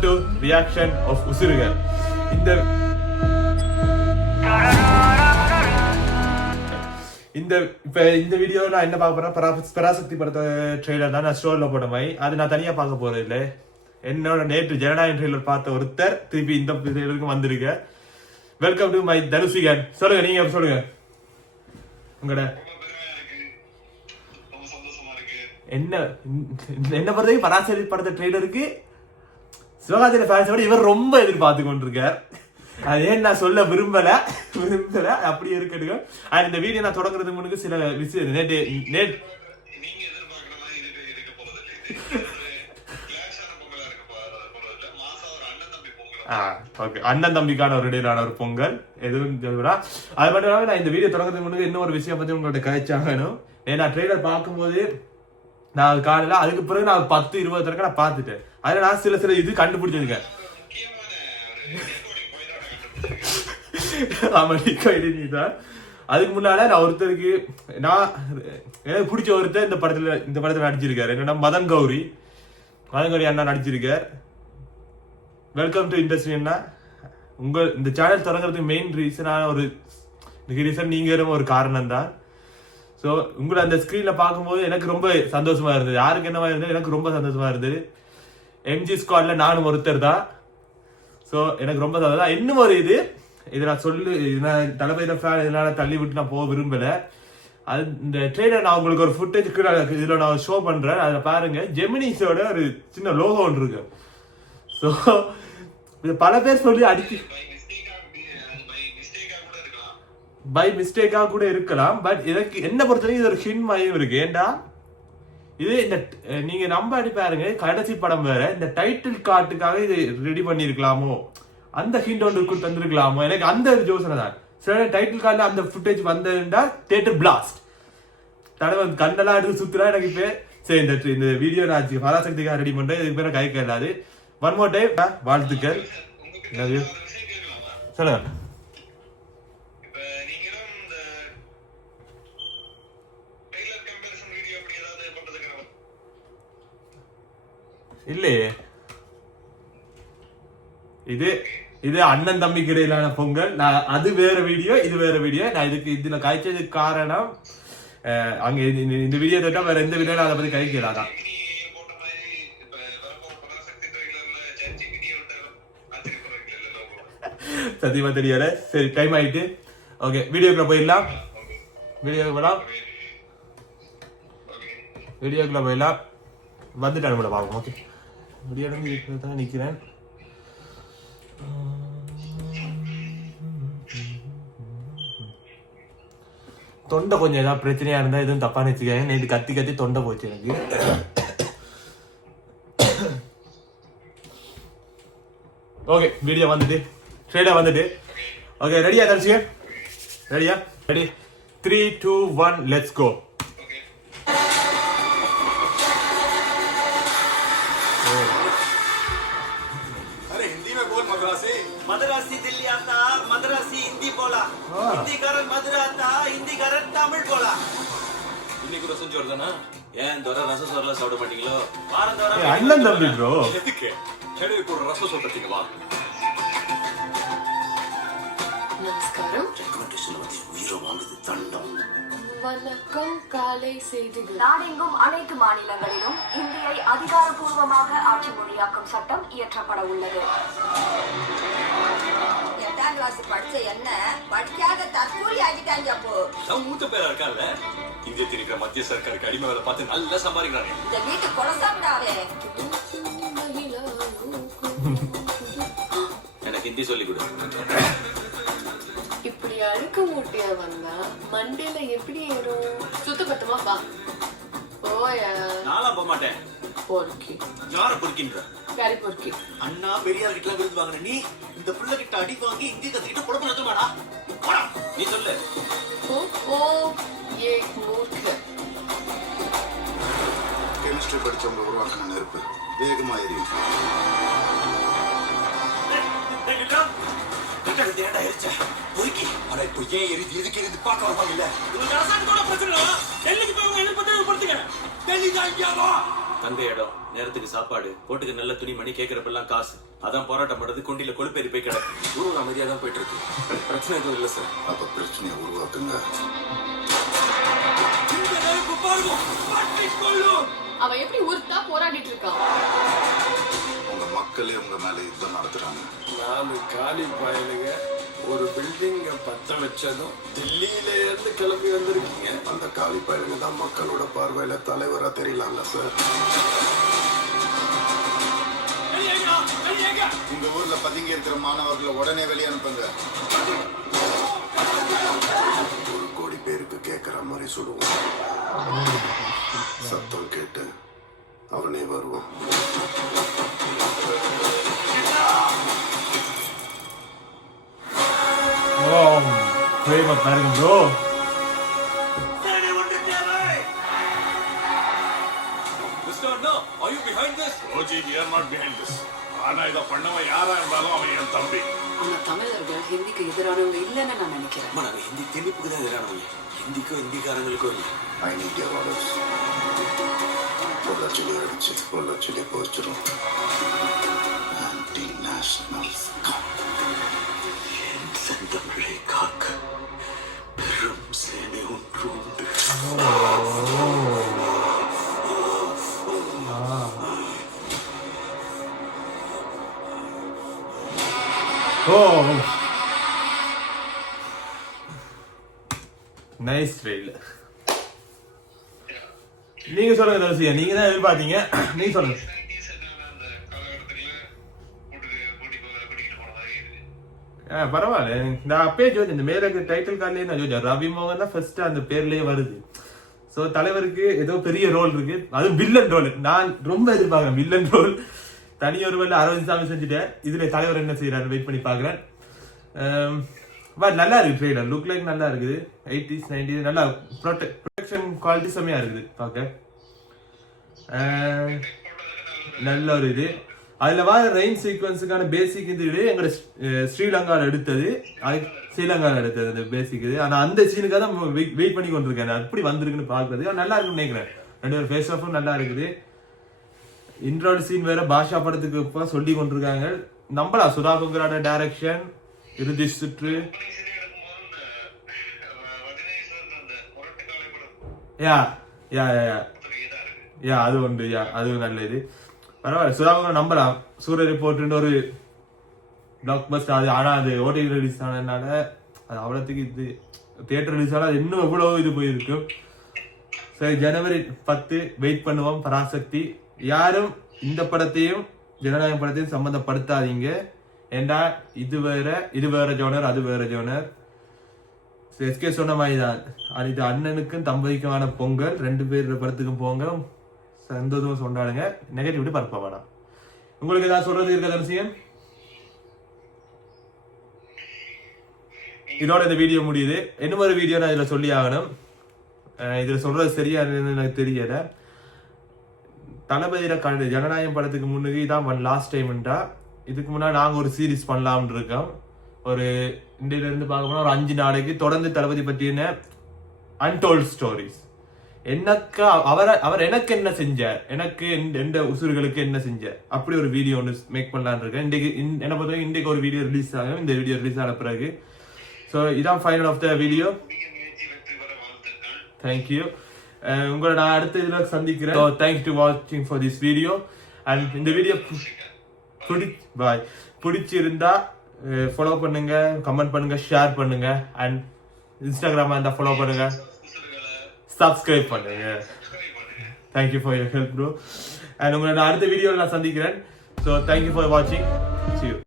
Welcome to reaction of உசுருகள். இந்த video நான் என்ன பார்க்க போறேன், பராசக்தி படத்தை ட்ரெய்லர் தான் நான் ஸ்டோர்ல போட்ட மாதிரி. அது நான் தனியா பார்க்க போறது இல்லை. என்னோட நேற்று ஜனநாயக ட்ரெய்லர் பார்த்த ஒருத்தர் திருப்பி இந்த ட்ரெய்லருக்கு வந்திருக்க. Welcome to my Thanushikan. சொல்லுங்க, நீங்க சொல்லுங்க உங்களோட என்ன பொறுத்தவரைக்கும் பராசக்தி படத்தை ட்ரெய்லருக்கு சிவகார்த்திகேயன் ஃபேன்ஸோட இவர் ரொம்ப எதிர்பார்த்து கொண்டிருக்கார். அது ஏன் நான் சொல்ல விரும்பல அப்படி இருக்கட்டுங்க. இந்த வீடியோ நான் தொடங்குறதுக்கு முன்னுக்கு சில விஷயம் அண்ணன் தம்பிக்கான ஒரு இடையிலான ஒரு பொங்கல் எதுவும் அது மட்டும் இல்லாம நான் இந்த வீடியோ தொடங்குறதுக்கு முன்னுக்கு இன்னொரு விஷயம் பத்தி உங்களோட கழிச்சாகணும். நான் ட்ரெய்லர் பார்க்கும்போது நான் காலையில அதுக்கு பிறகு நான் 10-20 தடவை நான் பார்த்துட்டேன். அதுல நான் சில இது கண்டுபிடிச்சிருக்கேன். அதுக்கு முன்னால நான் ஒருத்தருக்கு எனக்கு பிடிச்ச ஒருத்தர் இந்த படத்துல நடிச்சிருக்காரு. என்னன்னா மதன் கௌரி அண்ணா நடிச்சிருக்கார். வெல்கம் டு இண்டஸ்ட்ரி அண்ணா. இந்த சேனல் தொடங்குறதுக்கு மெயின் ரீசன் நீங்க ஒரு காரணம் தான். ஸோ உங்களை அந்த ஸ்க்ரீன்ல பார்க்கும்போது எனக்கு ரொம்ப சந்தோஷமா இருந்தது. யாருக்கு என்னவா இருந்தது, எனக்கு ரொம்ப சந்தோஷமா இருந்தது. எம்ஜி ஸ்குவாட்ல நானும் ஒருத்தர் தான். ஸோ எனக்கு ரொம்ப சந்தோஷம். இன்னும் ஒரு இது நான் தளபதியில ஃபேன் இதனால தள்ளி விட்டு நான் போக விரும்பல. அது இந்த ட்ரெய்லர் நான் உங்களுக்கு ஒரு ஃபுட்டேஜ் இதுல நான் ஷோ பண்றேன். அதில் பாருங்க ஜெமினிஸோட ஒரு சின்ன லோகோ ஒன்று இருக்கு. ஸோ பல பேர் சொல்லி அடிச்சு பை மிஸ்டேக்கா கூட இருக்கலாம். பட் எனக்கு என்ன பொறுத்தவரைக்கும் இது ஒரு ஹிண்ட் மாதிரியும் இருக்கு. ஏண்டா இது இந்த நீங்க நம்ப அடி பாருங்க, கடைசி படம் வேற. இந்த டைட்டில் கார்டுக்காக இது ரெடி பண்ணிருக்கலாமோ, அந்த ஹிண்ட் ஒன்று தந்திருக்கலாமோ, எனக்கு அந்த யோசனை தான். சில டைட்டில் கார்டுல அந்த ஃபுட்டேஜ் வந்ததுண்டா தியேட்டர் பிளாஸ்ட் தலைவன் கண்டெல்லாம் எடுத்து சுத்துறா. எனக்கு இப்ப சரி இந்த வீடியோ நான் பராசக்திக்காக ரெடி பண்றேன். இதுக்கு பேர கை கேளாது. ஒன் மோர் டைம் வாழ்த்துக்கள். சொல்லுங்க. இல்லையே, இது அண்ணன் தம்பிக்கு இடையிலான பொங்கல். நான் அது வேற வீடியோ, இது வேற வீடியோ. நான் இதுல கழிச்சதுக்கு காரணம் அங்க இந்த வீடியோ தொட்டா வேற எந்த வீடியோ அதை பத்தி கழிக்கலாதான். சத்தியமா தெரியல. சரி, டைம் ஆயிட்டு. ஓகே, வீடியோக்குள்ள போயிடலாம். வீடியோக்குள்ள போயிடலாம். வந்துட்டானு கூட பார்ப்போம். ஓகே, வீடியோ தான் நிக்கிறேன். தொண்டை கொஞ்சம் ஏதாவது பிரச்சனையா இருந்தா எதுவும் தப்பா நினைச்சுக்கேன். நேற்று கத்தி தொண்டை போச்சு எனக்கு. ஓகே, வீடியோ வந்துட்டு ட்ரெய்லர் வந்துட்டு. ஓகே, ரெடியா தரிசி? ரெடியா? Ready? 3, 2, 1 let's go. Madrasi Delhi आता, मद्रासी हिंदी बोला, हिंदी कारण मधुरा आता, हिंदी कारण तमिल बोला. இன்னைக்கு ரசம் ஜோர்தானா? ஏன் தோர ரசம் சோறல சாப்பிட மாட்டீங்களோ? வாரம் தோர அண்ணன் தம்பி bro. எதுக்கு? செடி கூட ரசம் சொல்றீங்க வா. நமஸ்காரம். ரெக்கமெண்டேஷன் வந்து வீரோ வாங்குது தண்டம். வணக்கம். காலை செய்திகள். நாடெங்கும் அனைத்து மாநிலங்களிலும் இந்தியை அதிகாரப்பூர்வமாக ஆட்சி மொழியாக்கும் சட்டம் இயற்றப்பட உள்ளது. 8ஆம் கிளாஸ் படிச்ச என்ன படிக்காத தற்கூலி ஆகிட்டாங்க. அப்போ நான் மூத்த பேரா இருக்கான்ல, இந்திய திணிக்கிற மத்திய சர்க்காருக்கு அடிமை வேலை பார்த்து நல்லா சம்பாதிக்கிறாங்க. இந்த வீட்டு கொலசாப்பிடாவே. எனக்கு ஹிந்தி சொல்லி கொடு. இப்படி அழுக்கு மூட்டையா வந்தா மண்டையில எப்படி ஏறும்? சுத்த பத்தமா வா. ஓயா, நான்லாம் போக மாட்டேன். பொறுக்கி யார பொறுக்கின்ற? கறி பொறுக்கி. அண்ணா பெரியார் கிட்ட விருது வாங்குற நீ இந்த புள்ள கிட்ட அடி வாங்கி இந்தி கத்துக்கிட்டு பொழப்பு நடத்துமாடா? போடா, நீ சொல்லு. ஓ ஏக் மூர்க்க. கெமிஸ்ட்ரி படிச்சவங்க உருவாக்கின நெருப்பு வேகமா எரியும். தங்க இடம் நேரத்துக்கு சாப்பாடு, போட்டுக்க நல்ல துணிமணி, கேட்கறப்பெல்லாம் காசு. அதான் போராட்டம் பண்றது கொண்டில கொழுப்பேறி போய் கிடக்கு. ஊர் அமைதியா தான் போயிட்டு இருக்கு. பிரச்சனை எதுவும் இல்லை சார். அப்ப பிரச்சனையை உருவாக்குங்க. அவன் எப்படி உருத்தா போராடிட்டு இருக்கான்? உங்க மக்களே உங்க மேல யுத்தம் நடத்துறாங்க. 4 காலி பயலுங்க ஒரு பில்டிங்க பத்த வச்சதும் டெல்லியில இருந்து கிளம்பி வந்திருக்கீங்க. அந்த காலி பயலுங்க தான் மக்களோட பார்வையில தலைவரா தெரியலாம்ல சார். உங்க ஊர்ல பதுங்கி இருக்கிற மாணவர்களை உடனே வெளியே அனுப்புங்க. 1 கோடி பேருக்கு கேட்கிற மாதிரி சுடுவோம். சத்தம் கேட்டு அவனே வருவான். பிரேம பாருங்க bro. Mr. Anna, are you behind this? Roji, we are not behind this. ஆனா இத பண்ணவன் யாரா இருந்தாலும் அவன் என் தம்பி. ஆனா தமிழர்கள் ஹிந்திக்கு எதிரானவங்க இல்லைன்னு நான் நினைக்கிறேன். அம்மா, நாங்க ஹிந்தி திணிப்புக்கு தான் எதிரானவங்க. ஹிந்திக்கும் ஹிந்திக்காரங்களுக்கும் இல்லை. I need your orders. 1 லட்சம் அடிச்சு 1 லட்சம் போஸ்டரும் ஆன்டி நேஷனல் செந்தமிழை காக்க பெரும் சேனை ஒன்று உண்டு. Nice trail. நீங்க சொல்லுங்க தோசியா, நீங்க தான் எதிர்பார்த்தீங்க, நீங்க சொல்லுங்க. பரவாயில்ல, நான் அப்பயே ஜோதி இந்த மேல டைட்டில் கார்ட்லயே நான் ஜோதி ரவி மோகன் தான் ஃபர்ஸ்ட் அந்த பேர்லயே வருது. சோ தலைவருக்கு ஏதோ பெரிய ரோல் இருக்கு, அது வில்லன் ரோல். நான் ரொம்ப எதிர்பார்க்கிறேன் வில்லன் ரோல். தனியொருவல்ல அரவிந்த் சாமி செஞ்சுட்டேன், இதுல தலைவர் என்ன செய்யறாரு வெயிட் பண்ணி பாக்குறேன். பட் நல்லா இருக்கு ட்ரெய்லர், லுக் லைக் நல்லா இருக்குது. 80s 90s நல்லா ப்ரொடக்ஷன் குவாலிட்டி செம்மையா இருக்குது பார்க்க. நல்ல ஒரு இது. அதுல வர ரெயின் சீக்வன்ஸுக்கான பேசிக் இது எங்க ஸ்ரீலங்காவில் எடுத்தது, ஸ்ரீலங்காவில் எடுத்தது அந்த பேசிக் இது. ஆனா அந்த சீனுக்காக தான் வெயிட் பண்ணி கொண்டிருக்கேன், அப்படி வந்திருக்குன்னு பாக்குறது. நல்லா இருக்குன்னு நினைக்கிறேன். 2 பேரும் ஃபேஸ் ஆஃபும் நல்லா இருக்குது. இன்ட்ரோட சீன் வேற பாஷா படத்துக்கு இப்போ சொல்லி கொண்டிருக்காங்க. நம்பலாம் சுதா கொங்கராட டைரக்ஷன், இறுதி சுற்று. அது ஒன்று, அது நல்ல இது. பரவாயில்ல, சுதாகர் நம்பலாம். சூரிய ரிப்போர்ட் ஒரு பிளாக் பஸ்ட் அது. ஆனா அது ஓடிடி ரிலீஸ் ஆனதுனால அது அவ்வளோத்துக்கு இது தியேட்டர் ரிலீஸ் ஆனால் அது இன்னும் எவ்வளவு இது போயிருக்கும். சரி, ஜனவரி 10 வெயிட் பண்ணுவோம். பராசக்தி. யாரும் இந்த படத்தையும் ஜனநாயகம் படத்தையும் சம்மந்தப்படுத்தாதீங்க. ஏண்டா இது வேற ஜோனர், அது வேற ஜோனர். எஸ்கே சொன்ன மாதிரி தான், இது அண்ணனுக்கும் தம்பதிக்குமான பொங்கல். 2 பேர் படத்துக்கும் போங்க, சந்தோஷமா சொன்னாலுங்க. நெகட்டிவ் விட்டு பரப்ப வேணாம். உங்களுக்கு ஏதாவது சொல்றது இருக்க விஷயம்? இதோட இந்த வீடியோ முடியுது. இன்னும் ஒரு வீடியோ நான் இதுல சொல்லி ஆகணும். இதுல சொல்றது சரியா எனக்கு தெரியல. தளபதியில ஜனநாயகம் படத்துக்கு முன்னுக்கு இதான் லாஸ்ட் டைம்ன்றா. இதுக்கு முன்னாடி நாங்க ஒரு சீரீஸ் பண்ணலாம்னு இருக்கோம். ஒரு இந்தியில இருந்து பார்க்க போனா ஒரு 5 நாளைக்கு தொடர்ந்து தளபதி பற்றின அன்டோல்ட் ஸ்டோரிஸ். எனக்கு அவர் எனக்கு என்ன செஞ்சார், எனக்கு எந்த உசுர்களுக்கு என்ன செஞ்சார், அப்படி ஒரு வீடியோ ஒன்று மேக் பண்ணலான்னு இருக்கேன். இன்றைக்கு என்ன பொறுத்தவரைக்கும் இன்றைக்கு ஒரு வீடியோ ரிலீஸ் ஆகும். இந்த வீடியோ ரிலீஸ் ஆன பிறகு ஸோ இதான் final of the video. Thank you. உங்களை நான் அடுத்த இதில் சந்திக்கிறேன். தேங்க்ஸ் டு வாட்சிங் ஃபார் திஸ் வீடியோ. அண்ட் இந்த வீடியோ பிடிச்சிருந்தா ஃபாலோ பண்ணுங்க, கமெண்ட் பண்ணுங்க, ஷேர் பண்ணுங்க. அண்ட் இன்ஸ்டாகிராமா இருந்தா ஃபாலோ பண்ணுங்க, சப்ஸ்கிரைப் பண்ணுங்க. Thank you for your help bro. And உங்களை நான் அடுத்த வீடியோவில் நான் சந்திக்கிறேன். ஸோ தேங்க்யூ ஃபார் வாட்சிங். See you.